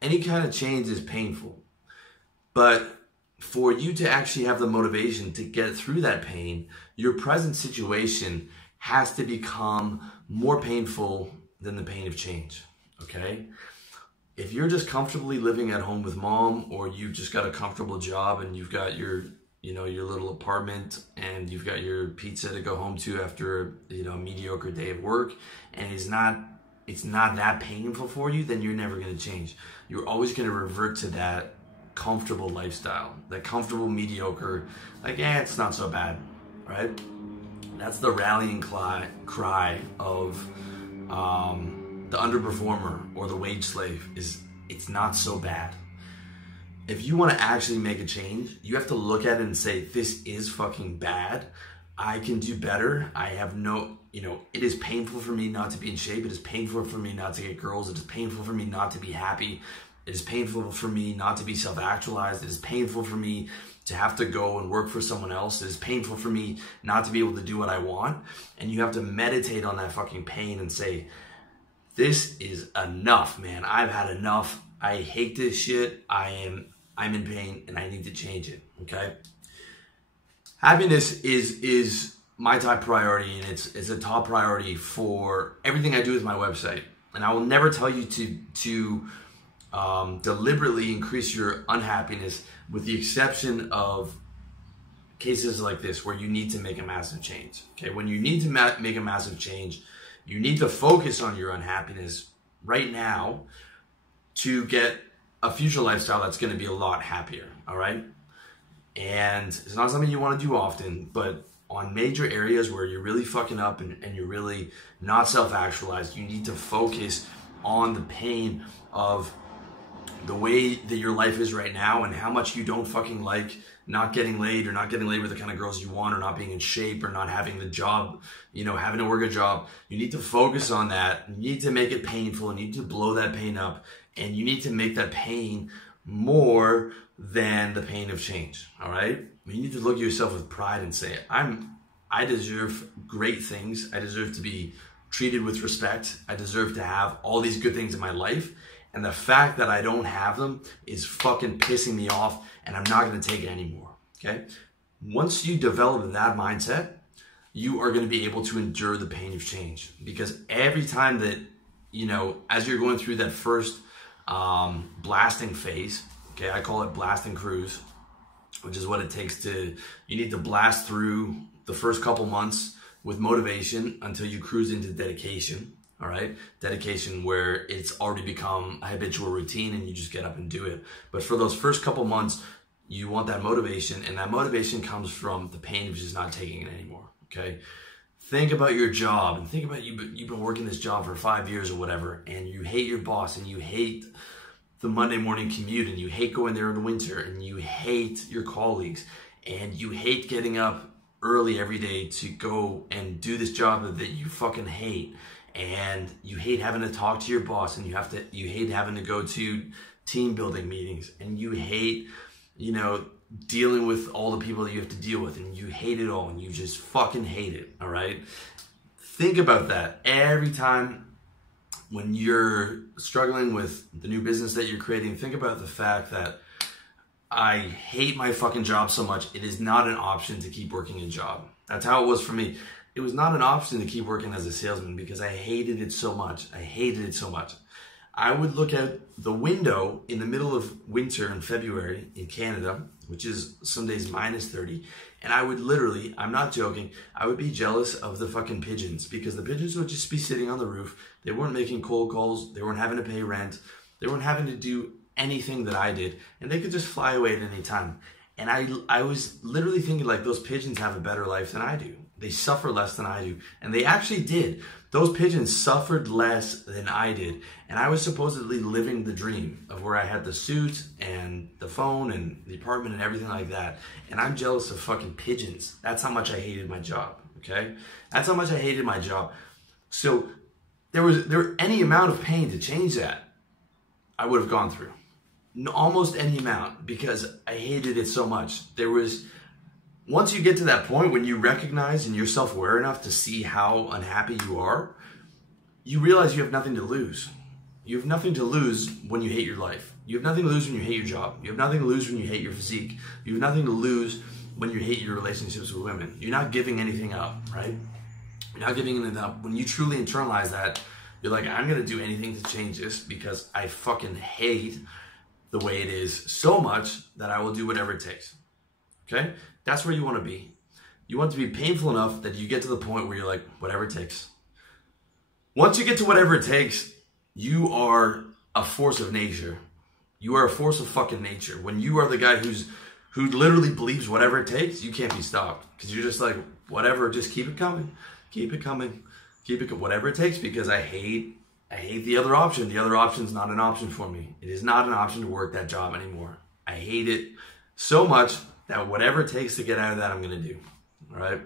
any kind of change is painful. But for you to actually have the motivation to get through that pain, your present situation has to become more painful than the pain of change, okay? If you're just comfortably living at home with mom, or you just got a comfortable job and you've got your, your little apartment and you've got your pizza to go home to after, a mediocre day of work, and it's not that painful for you, then you're never going to change. You're always going to revert to that comfortable lifestyle, that comfortable mediocre, like, it's not so bad, right? That's the rallying cry of the underperformer or the wage slave, is it's not so bad. If you want to actually make a change, you have to look at it and say, this is fucking bad. I can do better. I have no, it is painful for me not to be in shape. It is painful for me not to get girls. It is painful for me not to be happy. It is painful for me not to be self-actualized. It is painful for me to have to go and work for someone else. It is painful for me not to be able to do what I want. And you have to meditate on that fucking pain and say, this is enough, man. I've had enough. I hate this shit. I'm in pain and I need to change it, okay? Happiness is my top priority, and it's a top priority for everything I do with my website. And I will never tell you to deliberately increase your unhappiness, with the exception of cases like this where you need to make a massive change. Okay, when you need to make a massive change, you need to focus on your unhappiness right now to get a future lifestyle that's going to be a lot happier. All right, and it's not something you want to do often, but on major areas where you're really fucking up and you're really not self-actualized, you need to focus on the pain of the way that your life is right now and how much you don't fucking like not getting laid, or not getting laid with the kind of girls you want, or not being in shape, or not having the job, having to work a job. You need to focus on that. You need to make it painful. You need to blow that pain up, and you need to make that pain more than the pain of change. All right? You need to look at yourself with pride and say, I deserve great things. I deserve to be treated with respect. I deserve to have all these good things in my life. And the fact that I don't have them is fucking pissing me off, and I'm not going to take it anymore, okay? Once you develop that mindset, you are going to be able to endure the pain of change. Because every time that, as you're going through that first blasting phase, okay, I call it blasting cruise, which is what it takes you need to blast through the first couple months with motivation until you cruise into dedication. All right, dedication, where it's already become a habitual routine and you just get up and do it. But for those first couple months, you want that motivation, and that motivation comes from the pain of just not taking it anymore. Okay, think about your job, and think about you've been working this job for 5 years or whatever, and you hate your boss, and you hate the Monday morning commute, and you hate going there in the winter, and you hate your colleagues, and you hate getting up early every day to go and do this job that you fucking hate. And you hate having to talk to your boss, and you hate having to go to team building meetings, and you hate, dealing with all the people that you have to deal with, and you hate it all, and you just fucking hate it. All right. Think about that every time when you're struggling with the new business that you're creating. Think about the fact that I hate my fucking job so much. It is not an option to keep working a job. That's how it was for me. It was not an option to keep working as a salesman because I hated it so much. I hated it so much. I would look out the window in the middle of winter in February in Canada, which is some days minus 30, and I would literally, I'm not joking, I would be jealous of the fucking pigeons, because the pigeons would just be sitting on the roof. They weren't making cold calls. They weren't having to pay rent. They weren't having to do anything that I did, and they could just fly away at any time. And I was literally thinking, like, those pigeons have a better life than I do. They suffer less than I do. And they actually did. Those pigeons suffered less than I did. And I was supposedly living the dream of where I had the suit and the phone and the apartment and everything like that. And I'm jealous of fucking pigeons. That's how much I hated my job, okay? That's how much I hated my job. So there were any amount of pain to change that, I would have gone through. Almost any amount, because I hated it so much. Once you get to that point when you recognize and you're self-aware enough to see how unhappy you are, you realize you have nothing to lose. You have nothing to lose when you hate your life. You have nothing to lose when you hate your job. You have nothing to lose when you hate your physique. You have nothing to lose when you hate your relationships with women. You're not giving anything up, right? You're not giving anything up. When you truly internalize that, you're like, I'm going to do anything to change this because I fucking hate the way it is so much that I will do whatever it takes. Okay? That's where you want to be. You want it to be painful enough that you get to the point where you're like, whatever it takes. Once you get to whatever it takes, you are a force of nature. You are a force of fucking nature. When you are the guy who literally believes whatever it takes, you can't be stopped. Because you're just like, whatever, just keep it coming. Keep it coming. Keep it, whatever it takes, because I hate the other option. The other option's not an option for me. It is not an option to work that job anymore. I hate it so much that whatever it takes to get out of that, I'm going to do. All right?